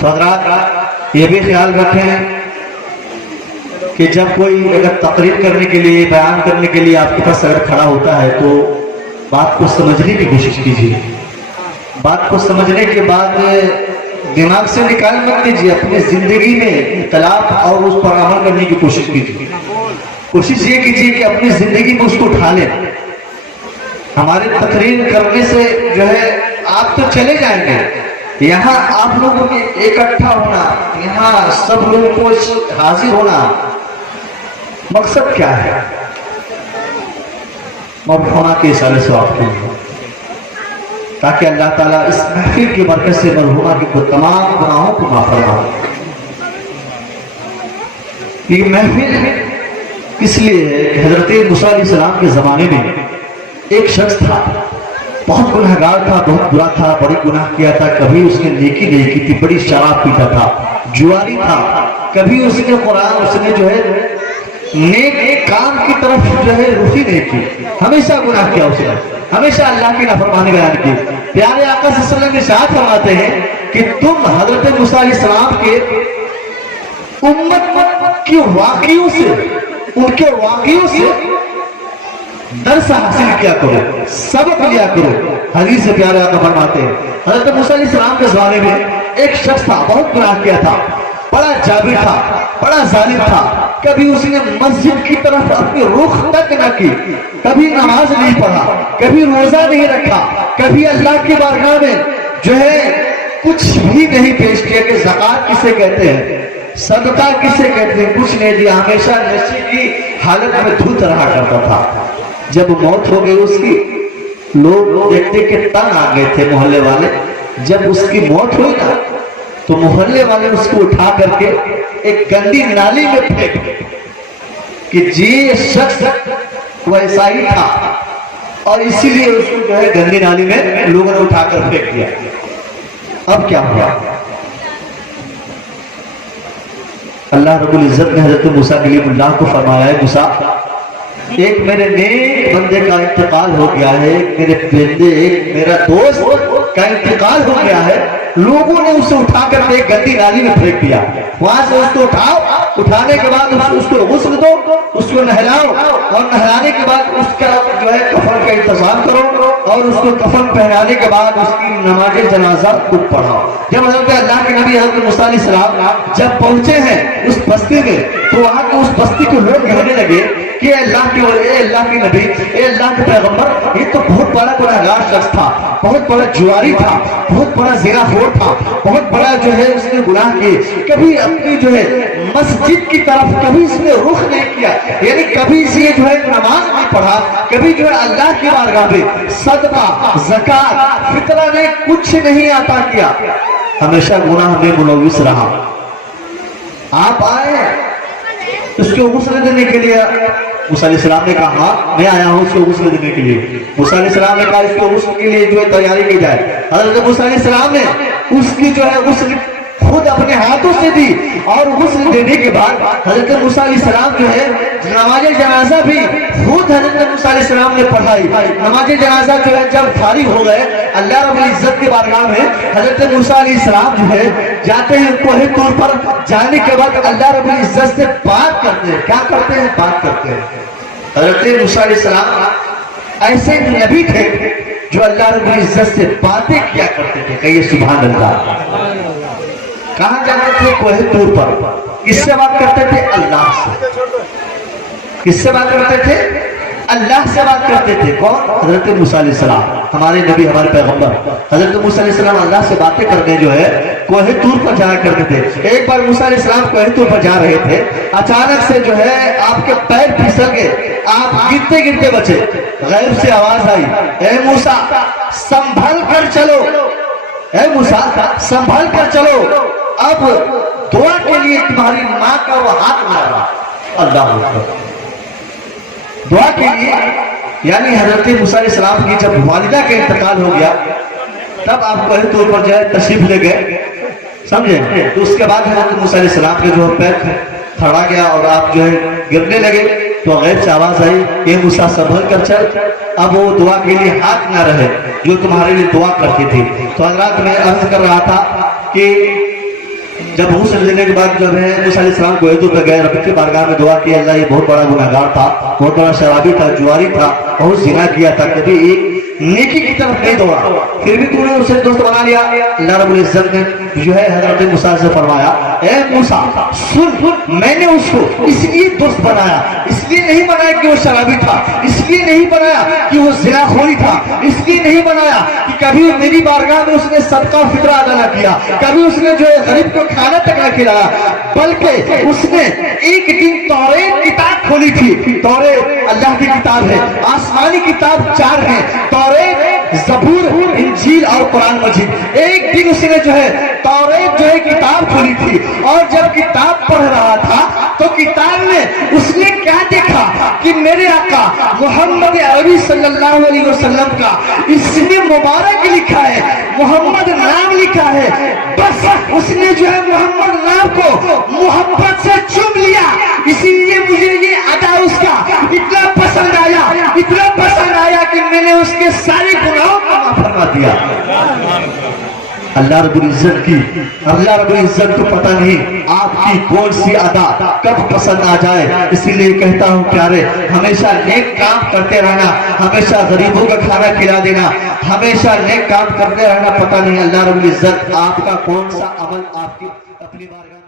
تو حضرات یہ بھی خیال رکھیں کہ جب کوئی اگر تقریر کرنے کے لیے بیان کرنے کے لیے آپ کے پاس اگر کھڑا ہوتا ہے تو بات کو سمجھنے کی کوشش کیجیے. بات کو سمجھنے کے بعد دماغ سے نکال مت دیجیے, اپنی زندگی میں انقلاب اور اس پر عمل کرنے کی کوشش کیجیے. کوشش یہ کیجیے کہ اپنی زندگی میں اس کو اٹھا لیں. ہماری تقریر کرنے سے جو ہے آپ تو چلے جائیں گے, یہاں آپ لوگوں کے اکٹھا ہونا, یہاں سب لوگوں کو حاضر ہونا, مقصد کیا ہے؟ مرحومہ کے اشارے سے آپ کو, تاکہ اللہ تعالیٰ اس محفل کی برکت سے مرحومہ کے تمام گناہوں کو معاف فرمائے. یہ محفل اس لیے ہے کہ حضرت موسیٰ علیہ السلام کے زمانے میں ایک شخص تھا, بہت گنہگار تھا, بہت برا تھا, بڑی گناہ کیا تھا. کبھی اس نے نیکی نہیں کی تھی, بڑی شراب پیتا تھا, جواری تھا. کبھی اس نے قرآن اس نے جو ہے نیک کام کی طرف جو ہے رخی نہیں کی, ہمیشہ گناہ کیا اس نے, ہمیشہ اللہ کی نافرمانی بیان کی. پیارے آقا صلی اللہ علیہ وسلم ارشاد فرماتے ہیں کہ تم حضرت موسیٰ علیہ السلام کے امت کی واقعوں سے, ان کے واقعوں سے درس حاصل کیا کرو, سبق لیا کرو. حدیث سے پیارے آقا فرماتے ہیں حضرت موسیٰ علیہ السلام کے زمانے میں ایک شخص تھا, بہت گناہ کیا تھا, بڑا جابر تھا, بڑا ظالم تھا. کبھی اس نے مسجد کی طرف اپنی رخ تک نہ کی, کبھی نماز نہیں پڑھا, کبھی روزہ نہیں رکھا, کبھی اللہ کی بارگاہ میں جو ہے کچھ بھی نہیں پیش کیا کہ زکات کسے کہتے ہیں, صدقہ کسے کہتے ہیں, کچھ نہیں دیا. ہمیشہ نشے کی حالت میں دھت رہا کرتا تھا. جب موت ہو گئی اس کی, لوگ دیکھتے کہ تنگ آ گئے تھے محلے والے. جب اس کی موت ہوئی نا تو محلے والے اس کو اٹھا کر کے ایک گندی نالی میں پھینک کہ جی یہ شخص ویسا ہی تھا, اور اسی لیے اس کو جو ہے گندی نالی میں لوگوں نے اٹھا کر پھینک دیا. اب کیا ہوا؟ اللہ رب العزت نے حضرت موسیٰ کلیم اللہ کو فرمایا ہے, موسیٰ ایک میرے نیک بندے کا انتقال ہو گیا ہے, میرے بندے ایک میرا دوست کا انتقال ہو گیا ہے. لوگوں نے اسے اٹھا کر ایک گندی نالی میں پھینک دیا. وہاں سے اس کو اٹھاؤ, اٹھانے کے بعد اس کو غسل دو, اس کو نہلاؤ, اور نہلانے کے بعد اس کا جو ہے کفن کا انتظام کرو, اور اس کو کفن پہنانے کے بعد اس کی نماز جنازہ خود پڑھاؤ. جب حضرت اللہ کے نبی حضرت موسیٰ علیہ السلام جب پہنچے ہیں اس بستی میں, تو وہاں کے اس بستی کو لوگ کہنے لگے کہ اللہ کے ولی, اے اللہ کے نبی, اے اللہ کے پیغمبر, یہ تو بہت بڑا گنہگار شخص تھا, بہت بڑا جواری تھا, بہت بڑا زنا خور تھا, بہت بڑا جو ہے اس نے گناہ کیے. کبھی اپنی جو ہے مسجد کی طرف کبھی اس نے رخ نہیں کیا, یعنی کبھی اس نے جو ہے نماز نہیں پڑھا, کبھی جو ہے اللہ کی بارگاہ میں صدقہ, زکات, فطرہ نے کچھ نہیں عطا کیا, ہمیشہ گناہ میں ملوث رہا. آپ آئے اس کو غسل دینے کے لیے. موسیٰ علیہ السلام نے کہا ہاں میں آیا ہوں اس کو غسل دینے کے لیے. موسیٰ علیہ السلام نے کہا اس کو غسل کے لیے جو ہے تیاری کی جائے. حضرت موسیٰ علیہ السلام نے اس کی جو ہے غسل خود اپنے ہاتھوں سے دی, اور غسل دینے کے بعد حضرت موسیٰ علیہ السلام جو ہے نماز جنازہ بھی خود حضرت موسیٰ علیہ السلام نے پڑھائی. نماز جنازہ جو ہے جب فارغ ہو گئے اللہ رب العزت کے بارگاہ میں, حضرت موسیٰ علیہ السلام جو ہے جاتے ہیں کوہ طور پر. جانے کے بعد اللہ رب العزت سے بات کرتے ہیں. کیا کرتے ہیں؟ بات کرتے ہیں. حضرت موسیٰ علیہ السلام ایسے نبی تھے جو اللہ رب العزت سے باتیں کیا کرتے تھے. کہیے سبحان اللہ. کہاں جاتے تھے؟ کوہ طور پر. کس سے بات کرتے تھے؟ اللہ سے. کس سے بات کرتے تھے؟ اللہ سے بات کرتے تھے. کون؟ حضرت موسیٰ علیہ السلام, ہمارے نبی, ہمارے پیغمبر. حضرت موسیٰ علیہ السلام اللہ سے باتیں کرنے جو ہے کوہ طور پر جایا کرتے تھے. ایک بار موسیٰ علیہ السلام کوہ طور پر جا رہے تھے, اچانک سے جو ہے آپ کے پیر پھسل گئے, آپ گرتے گرتے بچے. غیب سے آواز آئی, اے موسیٰ سنبھل کر چلو, اے موسیٰ سنبھل کر چلو, اب دعا کے لیے تمہاری ماں کا وہ ہاتھ مار رہا. اللہ اکبر. دعا کے لیے, یعنی حضرت موسیٰ علیہ السلام کی جب والدہ کا انتقال ہو گیا تب آپ کوہ طور پر جائے تشریف لے گئے, سمجھے. تو اس کے بعد حضرت موسیٰ علیہ السلام کے جو پیر کھڑا گیا اور آپ جو ہے گرنے لگے, تو غیب سے آواز آئی, اے موسیٰ سنبھل کر چل, اب وہ دعا کے لیے ہاتھ نہ رہے جو تمہارے لیے دعا کرتی تھی. تو حضرات میں عرض کر رہا تھا کہ جب غسل لینے کے بعد جب ہے موسیٰ علیہ السلام گویدو پہ گئے، رب کی بارگاہ میں دعا کی، اللہ یہ بہت بڑا گناہگار تھا، بہت بڑا شرابی تھا، جواری تھا، بہت زنا کیا تھا، کبھی ایک نیکی کی طرف نہیں دوڑا، پھر بھی تو نے اسے دوست بنا لیا۔ اللہ رب العزت نے جو ہے حضرت موسیٰ سے فرمایا، اے موسیٰ سن، میں نے اس کو اس لیے دوست بنایا، اس لیے نہیں بنایا کہ وہ شرابی تھا، اس لیے نہیں بنایا کہ وہ زنا خوری تھا، اس لیے نہیں بنایا کہ کبھی میری بارگاہ میں اس نے صدقہ فطرہ ادا نہ کیا، کبھی اس نے جو ہے غریب کو کھانا تک نہ کھلایا، بلکہ اس نے ایک دن توریت کتاب کھولی تھی۔ توریت اللہ کی کتاب ہے، آسمانی کتاب 4 ہیں، توریت، زبور، انجیل اور قرآن مجید۔ ایک دن اس نے جو ہے توریت جو ہے کتاب کھولی تھی، اور جب کتاب پڑھ رہا تھا تو کتاب میں اس نے کیا دیکھا کہ میرے آقا محمد عربی صلی اللہ علیہ وسلم کا اسم مبارک لکھا ہے، محمد نام لکھا ہے۔ بس اس نے جو ہے محمد نام کو محبت سے چوم لیا، اسی لیے مجھے یہ ادا اس کا اتنا پسند آیا، اتنا پسند آیا کہ میں نے اس کے سارے گناہوں کو معاف فرما دیا۔ اللہ رب العزت کو پتہ نہیں آپ کی کون سی ادا کب پسند آ جائے، اسی لیے کہتا ہوں پیارے، ہمیشہ نیک کام کرتے رہنا، ہمیشہ غریبوں کا کھانا کھلا دینا، ہمیشہ نیک کام کرتے رہنا، پتہ نہیں اللہ رب العزت آپ کا کون سا عمل آپ کی اپنی بارگاہ